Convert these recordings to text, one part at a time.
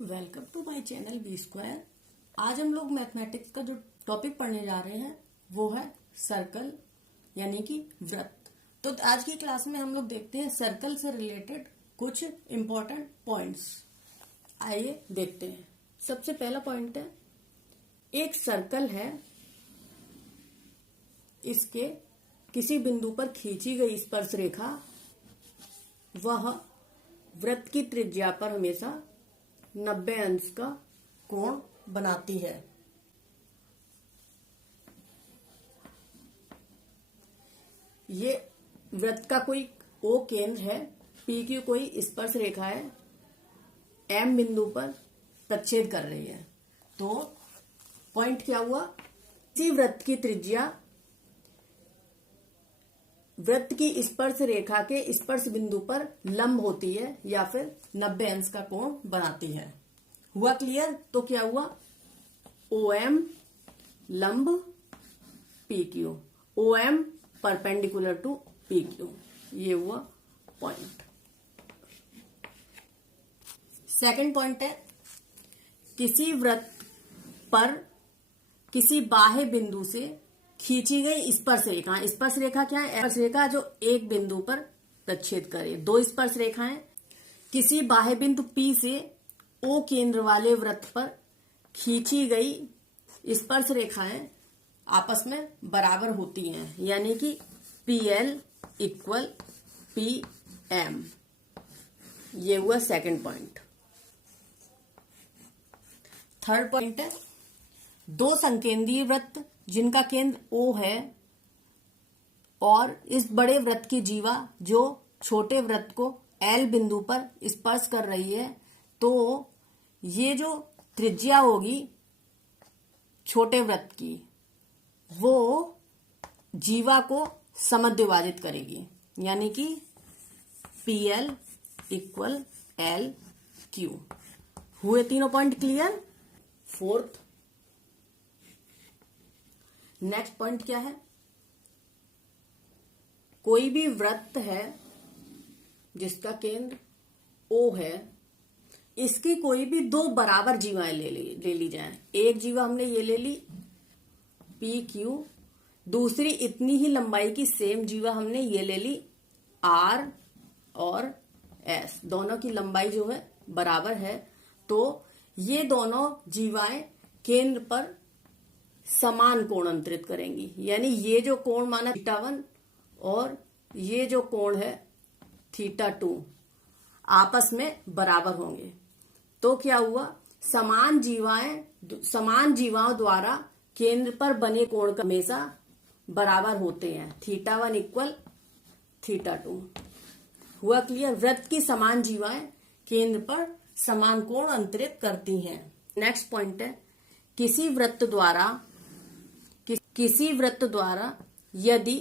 Welcome to my channel B square. आज हम लोग मैथमेटिक्स का जो टॉपिक पढ़ने जा रहे हैं वो है सर्कल यानी कि वृत्त। तो आज की क्लास में हम लोग देखते हैं सर्कल से रिलेटेड कुछ इम्पोर्टेंट पॉइंट्स। आइए देखते हैं। सबसे पहला पॉइंट है, एक सर्कल है, इसके किसी बिंदु पर खींची गई स्पर्श रेखा वह वृत्त की त्रिज्या पर हमेशा 90 अंश का कोण बनाती है। ये वृत्त का कोई O केंद्र है, P की कोई स्पर्श रेखा है, M बिंदु पर प्रच्छेद कर रही है। तो पॉइंट क्या हुआ, किसी वृत्त की त्रिज्या वृत्त की स्पर्श रेखा के स्पर्श बिंदु पर लंब होती है या फिर 90 अंश का कोण बनाती है। हुआ क्लियर? तो क्या हुआ, OM लंब PQ, OM perpendicular to PQ, ये हुआ पॉइंट। सेकंड पॉइंट है, किसी वृत्त पर किसी बाह्य बिंदु से खींची गई स्पर्श रेखा। स्पर्श रेखा क्या है? स्पर्श रेखा जो एक बिंदु पर प्रच्छेद करे। दो स्पर्श रेखाएं किसी बाह्य बिंदु P से O केंद्र वाले वृत्त पर खींची गई स्पर्श रेखाएं आपस में बराबर होती हैं, यानी कि PL इक्वल PM। ये हुआ सेकंड पॉइंट। थर्ड पॉइंट है, दो संकेंद्रीय वृत्त जिनका केंद्र O है और इस बड़े वृत्त की जीवा जो छोटे वृत्त को L बिंदु पर स्पर्श कर रही है, तो ये जो त्रिज्या होगी छोटे वृत्त की वो जीवा को समद्विभाजित करेगी, यानी कि PL इक्वल LQ। हुए तीनों point clear. Fourth next point क्या है, कोई भी वृत्त है जिसका केंद्र O है, इसकी कोई भी दो बराबर जीवाएं ले ली जाए। एक जीवा हमने ये ले ली PQ, दूसरी इतनी ही लंबाई की सेम जीवा हमने ये ले ली R और S। दोनों की लंबाई जो है बराबर है, तो ये दोनों जीवाएं केंद्र पर समान कोण अंतरित करेंगी, यानी ये जो कोण माना θ1 और ये जो कोण है θ2 आपस में बराबर होंगे। तो क्या हुआ, समान जीवाओं द्वारा केंद्र पर बने कोण का हमेशा बराबर होते हैं। θ1 इक्वल θ2। हुआ क्लियर? वृत्त की समान जीवाएं केंद्र पर समान कोण अंतरित करती हैं। नेक्स्ट पॉइंट है, किसी वृत्त द्वारा यदि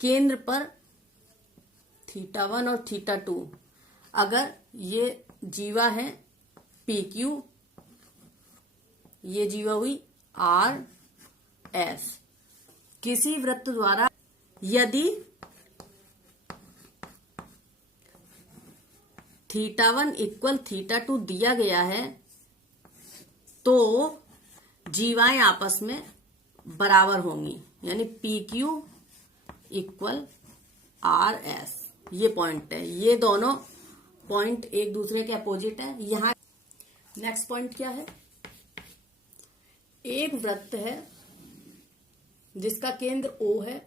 केंद्र पर θ1 और θ2, अगर ये जीवा है PQ, ये जीवा हुई RS, किसी वृत्त द्वारा यदि θ1 इक्वल θ2 दिया गया है तो जीवाएं आपस में बराबर होंगी, यानी PQ इक्वल RS। ये पॉइंट है, ये दोनों पॉइंट एक दूसरे के अपोजिट है। यहां नेक्स्ट पॉइंट क्या है, एक वृत्त है जिसका केंद्र O है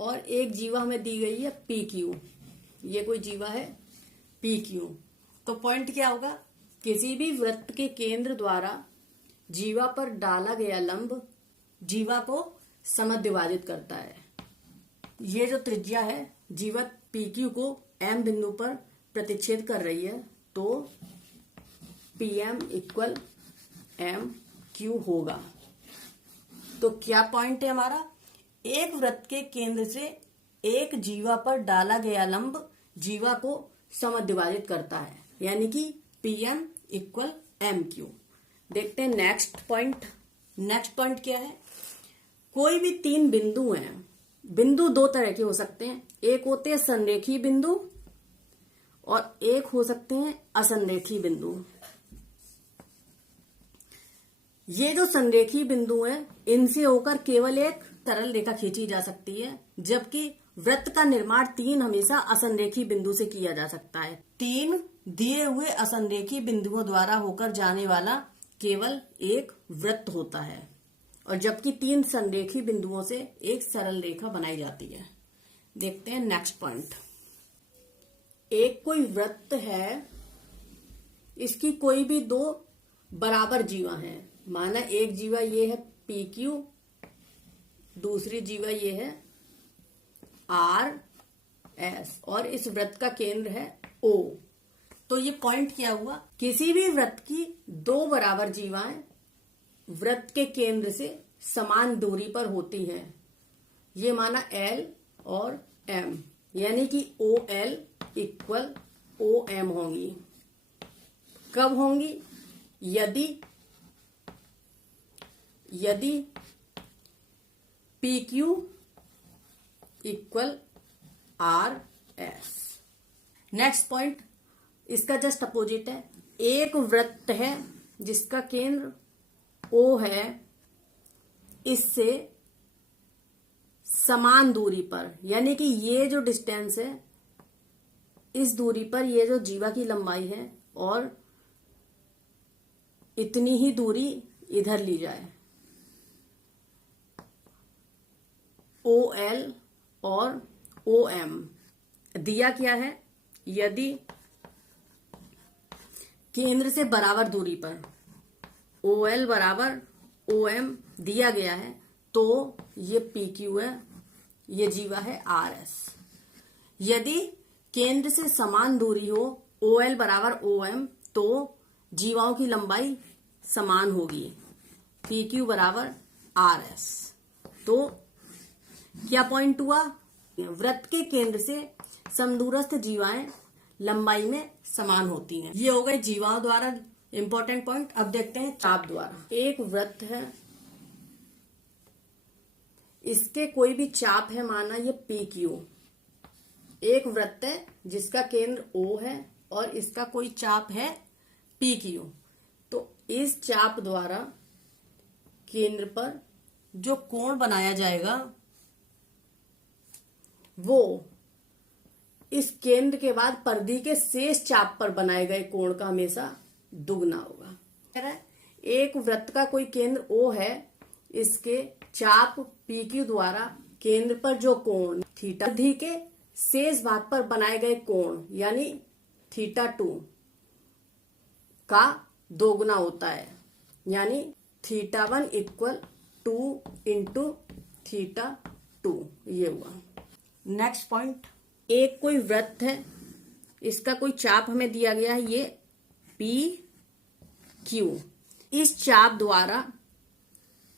और एक जीवा हमें दी गई है PQ। ये कोई जीवा है PQ। तो पॉइंट क्या होगा, किसी भी वृत्त के केंद्र द्वारा जीवा पर डाला गया लंब जीवा को समद्विभाजित करता है। ये जो त्रिज्या है जीवा PQ को M बिंदु पर प्रतिच्छेद कर रही है, तो PM इक्वल MQ होगा। तो क्या पॉइंट है हमारा, एक वृत्त के केंद्र से एक जीवा पर डाला गया लंब जीवा को समद्विभाजित करता है, यानी कि PM इक्वल MQ। देखते हैं नेक्स्ट पॉइंट। नेक्स्ट पॉइंट क्या है, कोई भी तीन बिंदु हैं। बिंदु दो तरह के हो सकते हैं, एक होते हैं संरेखीय बिंदु और एक हो सकते हैं असंरेखीय बिंदु। ये जो संरेखी बिंदु हैं, इनसे होकर केवल एक सरल रेखा खींची जा सकती है, जबकि वृत्त का निर्माण 3 हमेशा असंरेखी बिंदु से किया जा सकता है। 3 दिए हुए असंरेखी बिंदुओं द्वारा होकर जाने वाला केवल एक वृत्त होता है, और जबकि 3 संरेखी बिंदुओं से एक सरल रेखा बनाई जाती है। देखते हैं नेक्स्ट पॉइंट। एक कोई वृत्त है, इसकी कोई भी 2 बराबर जीवा हैं। माना एक जीवा ये है PQ, दूसरी जीवा ये है RS, और इस वृत्त का केंद्र है O। तो ये पॉइंट क्या हुआ, किसी भी वृत्त की 2 बराबर जीवाएं वृत्त के केंद्र से समान दूरी पर होती हैं। ये माना L और M, यानी कि OL इक्वल OM होंगी। कब होंगी? यदि PQ equal RS। Next point इसका जस्ट अपोजिट है। एक वृत्त है जिसका केंद्र O है, इससे समान दूरी पर, यानी कि ये जो डिस्टेंस है, इस दूरी पर ये जो जीवा की लंबाई है और इतनी ही दूरी इधर ली जाए, OL और OM दिया क्या है। यदि केंद्र से बराबर दूरी पर OL बराबर OM दिया गया है, तो ये PQ है, ये जीवा है RS। यदि केंद्र से समान दूरी हो, OL बराबर OM, तो जीवाओं की लंबाई समान होगी, PQ बराबर RS। तो क्या पॉइंट हुआ, वृत्त के केंद्र से समदूरस्थ जीवाएं लंबाई में समान होती हैं। ये हो गए जीवाओं द्वारा इंपॉर्टेंट पॉइंट। अब देखते हैं चाप द्वारा। एक वृत्त है, इसके कोई भी चाप है, माना ये PQ। एक वृत्त है जिसका केंद्र O है और इसका कोई चाप है PQ। तो इस चाप द्वारा केंद्र पर जो कोण बनाया जाएगा, वो इस केंद्र के बाद परिधि के शेष चाप पर बनाए गए कोण का हमेशा दुगना होगा। एक वृत्त का कोई केंद्र O है, इसके चाप PQ द्वारा केंद्र पर जो कोण थीटा, परिधि के शेष भाग पर बनाए गए कोण यानी θ2 का दोगुना होता है, यानी θ1 इक्वल 2 इंटू θ2। ये हुआ। नेक्स्ट पॉइंट, एक कोई वृत्त है, इसका कोई चाप हमें दिया गया है, ये PQ। इस चाप द्वारा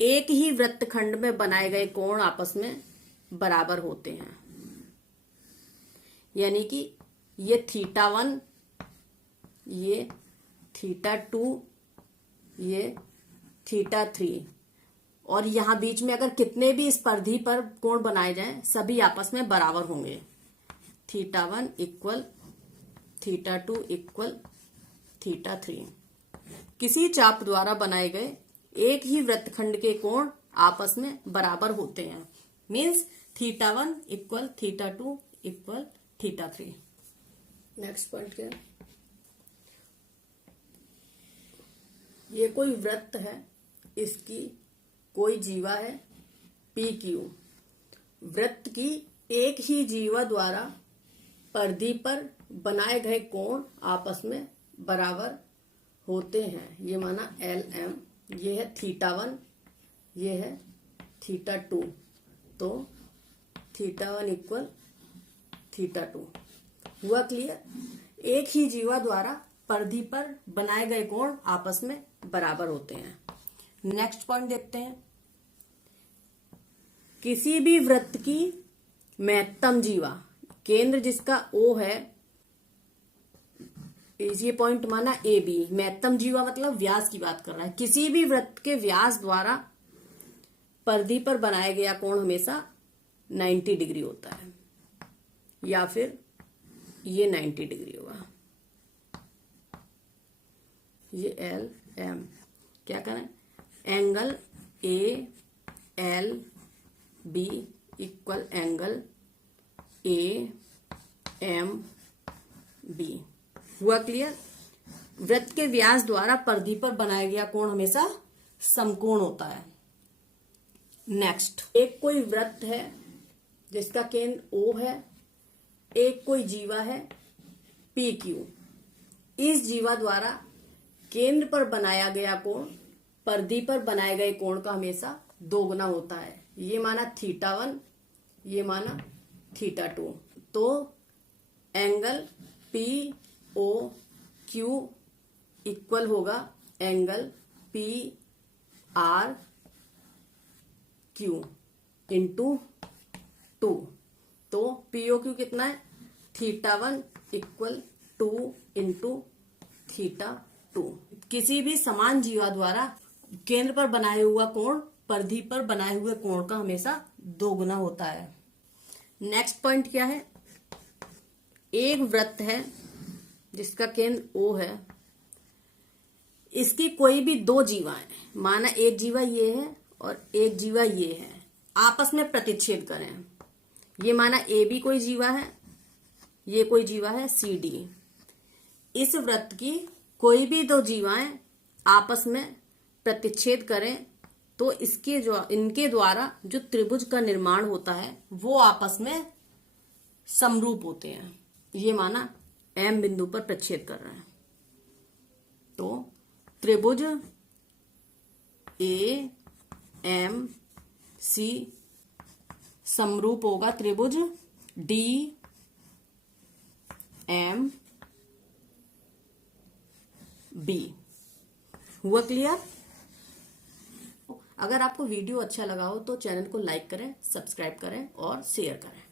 एक ही वृत्तखंड में बनाए गए कोण आपस में बराबर होते हैं, यानी कि ये θ1, ये θ2, ये θ3, और यहां बीच में अगर कितने भी इस परिधि पर कोण बनाए जाएं, सभी आपस में बराबर होंगे। θ1 इक्वल θ2 इक्वल θ3। किसी चाप द्वारा बनाए गए एक ही वृत्तखंड के कोण आपस में बराबर होते हैं, means θ1 equal θ2 equal θ3। Next point क्या है, ये कोई वृत्त है, इसकी कोई जीवा है PQ। वृत्त की एक ही जीवा द्वारा परिधि पर बनाए गए कोण आपस में बराबर होते हैं। ये माना LM, ये है θ1, ये है θ2, तो θ1 इक्वल θ2। हुआ क्लियर। एक ही जीवा द्वारा परिधि पर बनाए गए कोण आपस में बराबर होते हैं। नेक्स्ट पॉइंट देखते हैं, किसी भी वृत्त की महत्तम जीवा, केंद्र जिसका O है, ये पॉइंट माना AB। महत्तम जीवा मतलब व्यास की बात कर रहा है। किसी भी वृत्त के व्यास द्वारा परिधि पर बनाया गया कोण हमेशा 90 डिग्री होता है, या फिर ये 90 डिग्री होगा। ये LM क्या करें, angle A L B equal angle A M B. हुआ क्लियर? वृत्त के व्यास द्वारा परिधि पर बनाया गया कोण हमेशा समकोण होता है। नेक्स्ट, एक कोई वृत्त है जिसका केंद्र O है, एक कोई जीवा है PQ। इस जीवा द्वारा केंद्र पर बनाया गया कोण परिधि पर बनाए गए कोण का हमेशा दोगुना होता है। ये माना θ1, ये माना θ2। तो एंगल POQ इक्वल होगा एंगल PRQ इंटू 2। तो POQ कितना है? θ1 इक्वल 2 इंटू θ2। किसी भी समान जीवा द्वारा केंद्र पर बनाया हुआ कोण परिधि पर बनाए हुए कोण का हमेशा दोगुना होता है। नेक्स्ट पॉइंट क्या है? एक वृत्त है जिसका केंद्र O है, इसकी कोई भी दो जीवाएं, माना एक जीवा ये है और एक जीवा ये है, आपस में प्रतिच्छेद करें। ये माना AB कोई जीवा है, ये कोई जीवा है CD। इस वृत्त की कोई भी दो जीवाएं आपस में प्रतिच्छेद करें तो इनके द्वारा जो त्रिभुज का निर्माण होता है वो आपस में समरूप होते हैं। ये माना M बिंदु पर प्रतिच्छेद कर रहे हैं तो त्रिभुज AMC समरूप होगा त्रिभुज DMB। हुआ क्लियर? अगर आपको वीडियो अच्छा लगा हो तो चैनल को लाइक करें, सब्सक्राइब करें और शेयर करें।